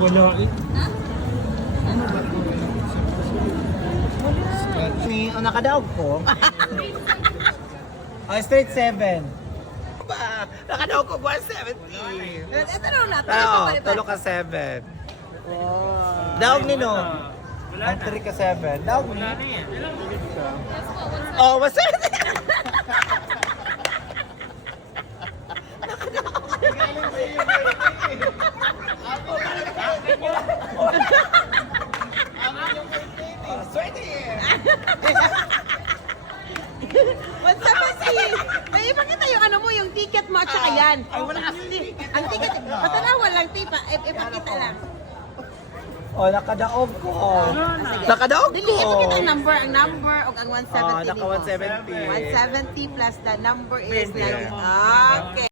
Wala eh. Ang nakadaog ko. Straight 7. Ba, nakadaog ko 170. Ito na ulit. Tulo ka 7. Daog ni no. Ang 3 ka 7. Daog ni. Oh, 170. What's up, Masi? Ay, ipakita yung ano mo, yung ticket mo at saka yan. Ay, wala kasi. Ang ticket, patanawa lang, tipa. Ipakita lang. Oh, nakadaog ko. Nakadaog Dili, ko. ipakita ang number o ang 170 Naka 170. 170 plus the number is 20. Okay.